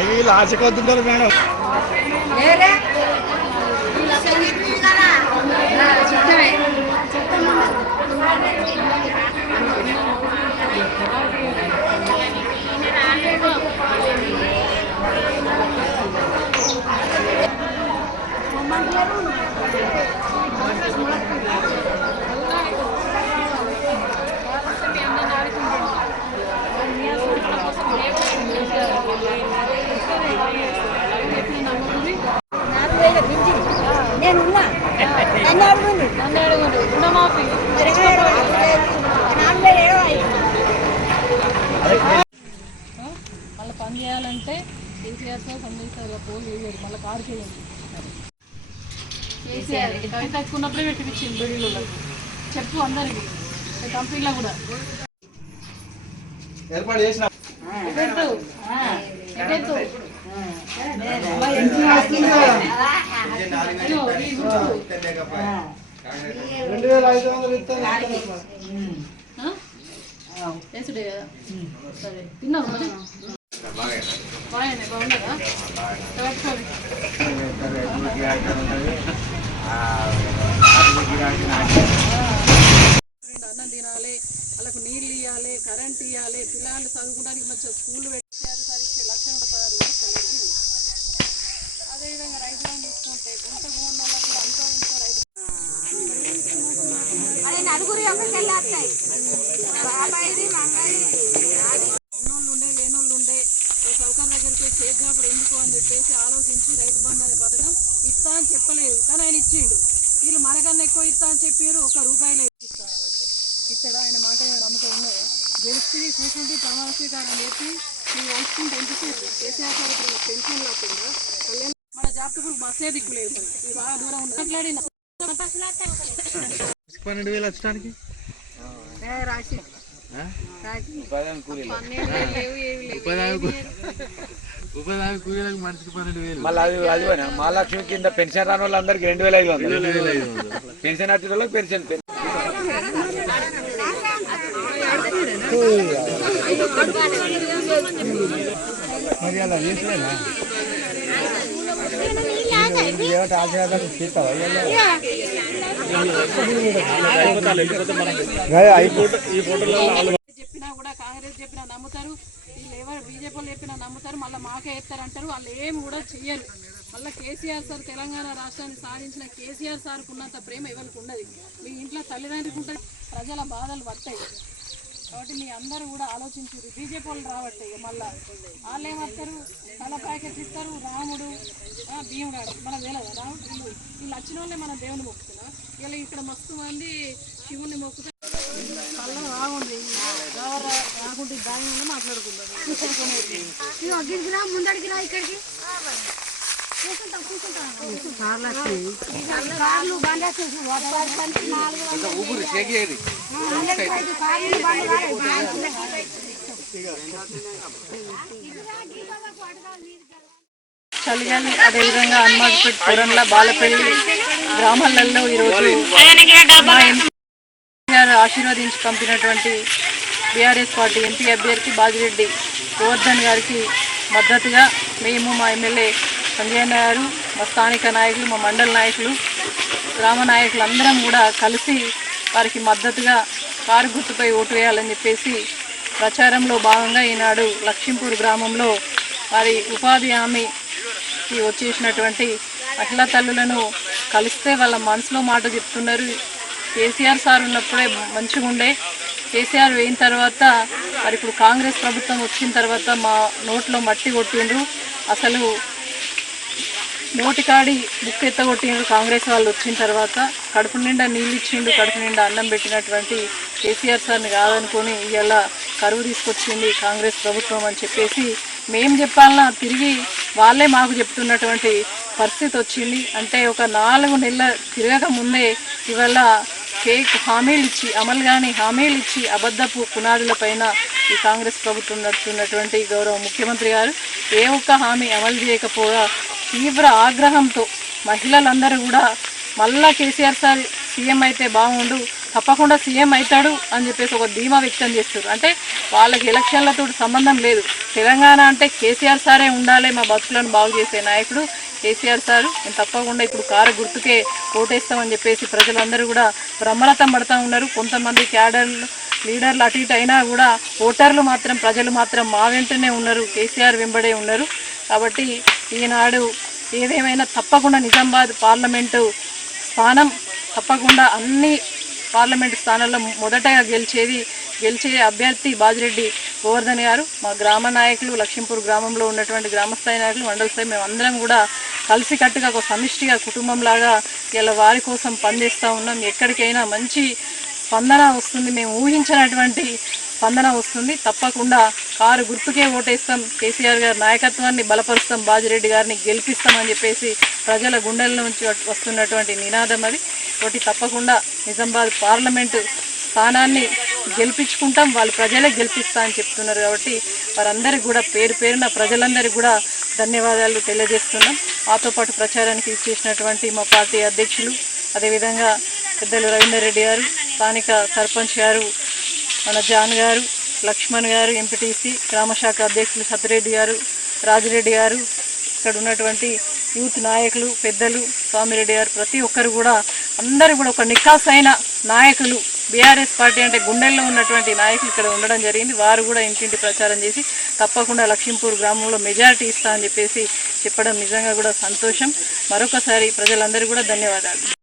అవి last వద్దుంటారు madam. నేనున్నా సందేశాలు పోలు వేయలేదు మళ్ళీ కారు చేయండి. కేసీఆర్ కవిత ఎక్కువ ఉన్నప్పుడే పెట్టించింది బిల్లులకు చెప్పు అందరికి. కంపెనీలో కూడా. ఏర్పాటు చేసిన పెట్టు. పెట్టు. రెండు వేల ఐదు వందలు ఇస్తాను వేసుడే కదా. సరే. తిన్నావు అన్నం తినాలి వాళ్ళకు నీళ్ళు ఇవ్వాలి కరెంట్ ఇవ్వాలి పిల్లలు చదువుకోవడానికి మంచిగా స్కూల్ పెట్టారు సరికి లక్ష నూట పదహారు వేలు అదేవిధంగా రైతులను తీసుకుంటే గుంట భూమి వాళ్ళకు కూడా అంతో ఇంతో రైతు నలుగురు ఒకరికెళ్ళి వస్తాయి బాబాయిది మంగాయి చేసినప్పుడు ఎందుకు అని చెప్పేసి ఆలోచించి రైతు బంధు అనే పథకం ఇస్తా అని చెప్పలేదు. కానీ ఆయన ఇచ్చిండు. వీళ్ళు మనకన్నా ఎక్కువ ఇస్తా అని చెప్పారు ఒక రూపాయలే ఇస్తారు ఇస్తాడా ఆయన మాట నమ్మకం ఉన్నదా? గెలిచి కూర్చుంటే ప్రమాణ స్వీకారం చెప్పి మీరు వంచుకుంటే ఎంతసేపు కేసీఆర్ సార్ ఇప్పుడు పెన్షన్ లేకుండా కళ్యాణ్ మన జాతకులు బస్సే దిక్కులేదు ఇది బాగా దూరం మాట్లాడిన పన్నెండు వేలు వచ్చడానికి? రాసి ఉపాధి కూలీలకు మనిషికి పన్నెండు వేలు. మళ్ళీ అది అది మహాలక్ష్మి కింద పెన్షన్ రాని వాళ్ళందరికీ రెండు వేల ఐదు వందలు. పెన్షన్ వచ్చిన వాళ్ళకి పెన్షన్. పెన్- మరి అలా చేసినా ఆశీర్వాదం తీస్తావా? చెప్పినా కూడా కాంగ్రెస్ చెప్పినా నమ్ముతారు. వీళ్ళు ఎవరు బీజేపీ వాళ్ళు చెప్పినా నమ్ముతారు. మళ్ళీ మాకే ఎత్తారంటారు వాళ్ళు ఏం కూడా చెయ్యరు. మళ్ళీ కేసీఆర్ సార్ తెలంగాణ రాష్ట్రాన్ని సాధించిన కేసీఆర్ సార్కు ఉన్నంత ప్రేమ ఎవరికి ఉండదు. మీ ఇంట్లో తల్లిదండ్రులకు ఉంటుంది ప్రజల బాధలు పడతాయి. కాబట్టి మీ అందరూ కూడా ఆలోచించారు బీజేపీ వాళ్ళు రావట్టే మళ్ళా. వాళ్ళు ఏమంటారు తల ప్యాకెట్ ఇస్తారు. రాముడు ఆ, భీముడు మన వేలదా? రాముడు వీళ్ళు వీళ్ళు వచ్చిన వాళ్ళే మన దేవుని మొక్కుతున్నా ఇలా ఇక్కడ మస్తు మంది శివుని మొక్కుతారు కళ్ళ రాగుంది రావరా రాకుంటే దాని మాట్లాడుకుందాం ముందడికి రా ఇక్కడికి. కార్లు బండి వచ్చేసి వాతావరణానికి అదేవిధంగా హనుమాన్పేట పురంలో బాలపల్లి గ్రామాలలో ఈరోజు మా ఎంపీ గారు ఆశీర్వదించి పంపినటువంటి బీఆర్ఎస్ పార్టీ ఎంపీ అభ్యర్థి బాజిరెడ్డి గోవర్ధన్ గారికి మద్దతుగా మేము మా ఎమ్మెల్యే సంజయ్ గారు మా స్థానిక నాయకులు మా మండల నాయకులు గ్రామ నాయకులు అందరం కూడా కలిసి వారికి మద్దతుగా కారు గుర్తుపై ఓటు వేయాలని చెప్పేసి ప్రచారంలో భాగంగా ఈనాడు లక్ష్మీపూర్ గ్రామంలో వారి ఉపాధి హామీ హామీకి వచ్చేసినటువంటి మహిళా తల్లులను కలిస్తే వాళ్ళ మనసులో మాట చెప్తున్నారు. కేసీఆర్ సార్ ఉన్నప్పుడే మంచిగా ఉండే. కేసీఆర్ వేయిన తర్వాత మరి ఇప్పుడు కాంగ్రెస్ ప్రభుత్వం వచ్చిన తర్వాత మా నోట్లో మట్టి కొట్టిండ్రు. అసలు నోటికాడి బుక్ ఎత్తగొట్టిండ్రు కాంగ్రెస్ వాళ్ళు వచ్చిన తర్వాత. కడుపు నిండా నీళ్ళు ఇచ్చిండు కడుపు నిండా అన్నం పెట్టినటువంటి కేసీఆర్ సార్ని కాదనుకొని ఇవాళ కరువు తీసుకొచ్చింది కాంగ్రెస్ ప్రభుత్వం అని చెప్పేసి మేం చెప్పాలన్నా తిరిగి వాళ్ళే మాకు చెప్తున్నటువంటి పరిస్థితి వచ్చింది. అంటే ఒక నాలుగు నెలల తిరగక ముందే ఇవాళ ఫేక్ హామీలు ఇచ్చి అమలు కాని హామీలు ఇచ్చి అబద్ధపు పునాదులపైన ఈ కాంగ్రెస్ ప్రభుత్వం నడుస్తున్నటువంటి గౌరవ ముఖ్యమంత్రి గారు ఏ ఒక్క హామీ అమలు చేయకపోగా తీవ్ర ఆగ్రహంతో మహిళలందరూ కూడా మళ్ళా కేసీఆర్ సార్ సీఎం అయితే బాగుండు తప్పకుండా సీఎం అవుతాడు అని చెప్పేసి ఒక ధీమా వ్యక్తం చేస్తారు అంటే వాళ్ళకి ఎలక్షన్లతో సంబంధం లేదు. తెలంగాణ అంటే కేసీఆర్ సారే ఉండాలి మా బతుకులను బాగు చేసే నాయకుడు కేసీఆర్ సార్. మేము తప్పకుండా ఇప్పుడు కారు గుర్తుకే ఓటేస్తామని చెప్పేసి ప్రజలందరూ కూడా బ్రహ్మరథం పడతా ఉన్నారు. కొంతమంది క్యాడర్లు లీడర్లు అటు ఇటు అయినా కూడా ఓటర్లు మాత్రం ప్రజలు మాత్రం మా వెంటనే ఉన్నారు. కేసీఆర్ వెంబడే ఉన్నారు. కాబట్టి ఈనాడు ఏదేమైనా తప్పకుండా నిజామాబాద్ పార్లమెంటు స్థానం తప్పకుండా అన్ని పార్లమెంటు స్థానాల్లో మొదటగా గెలిచేది గెలిచే అభ్యర్థి బాజిరెడ్డి గోవర్ధన్ గారు. మా గ్రామ నాయకులు లక్ష్మీపూర్ గ్రామంలో ఉన్నటువంటి గ్రామస్థాయి నాయకులు మండల స్థాయి మేము అందరం కూడా కలిసికట్టుగా ఒక సమిష్టిగా కుటుంబంలాగా ఇలా వారి కోసం పనిచేస్తూ ఉన్నాం. ఎక్కడికైనా మంచి స్పందన వస్తుంది. మేము ఊహించినటువంటి స్పందన వస్తుంది. తప్పకుండా కారు గుర్తుకే ఓటేస్తాం. కేసీఆర్ గారి నాయకత్వాన్ని బలపరుస్తాం. బాజిరెడ్డి గారిని గెలిపిస్తామని చెప్పేసి ప్రజల గుండెల నుంచి వస్తున్నటువంటి నినాదం అది. ఒకటి తప్పకుండా నిజామాబాద్ పార్లమెంటు స్థానాన్ని గెలిపించుకుంటాం వాళ్ళు ప్రజలే గెలిపిస్తా అని చెప్తున్నారు కాబట్టి వారందరికీ కూడా పేరు పేరున ప్రజలందరికీ కూడా ధన్యవాదాలు తెలియజేస్తున్నాం. మాతో పాటు ప్రచారానికి ఇచ్చేసినటువంటి మా పార్టీ అధ్యక్షులు అదేవిధంగా పెద్దలు రవీందర్ రెడ్డి గారు స్థానిక సర్పంచ్ గారు మన జాన్ గారు లక్ష్మణ్ గారు ఎంపీటీసీ గ్రామశాఖ అధ్యక్షులు సత్యరెడ్డి గారు రాజిరెడ్డి గారు ఇక్కడ ఉన్నటువంటి యూత్ నాయకులు పెద్దలు స్వామిరెడ్డి గారు ప్రతి ఒక్కరు కూడా అందరూ కూడా ఒక నికాసైన నాయకులు బీఆర్ఎస్ పార్టీ అంటే గుండెల్లో ఉన్నటువంటి నాయకులు ఇక్కడ ఉండడం జరిగింది. వారు కూడా ఇంటింటి ప్రచారం చేసి తప్పకుండా లక్ష్మీపూర్ గ్రామంలో మెజారిటీ ఇస్తా అని చెప్పేసి చెప్పడం నిజంగా కూడా సంతోషం. మరొకసారి ప్రజలందరూ కూడా ధన్యవాదాలు.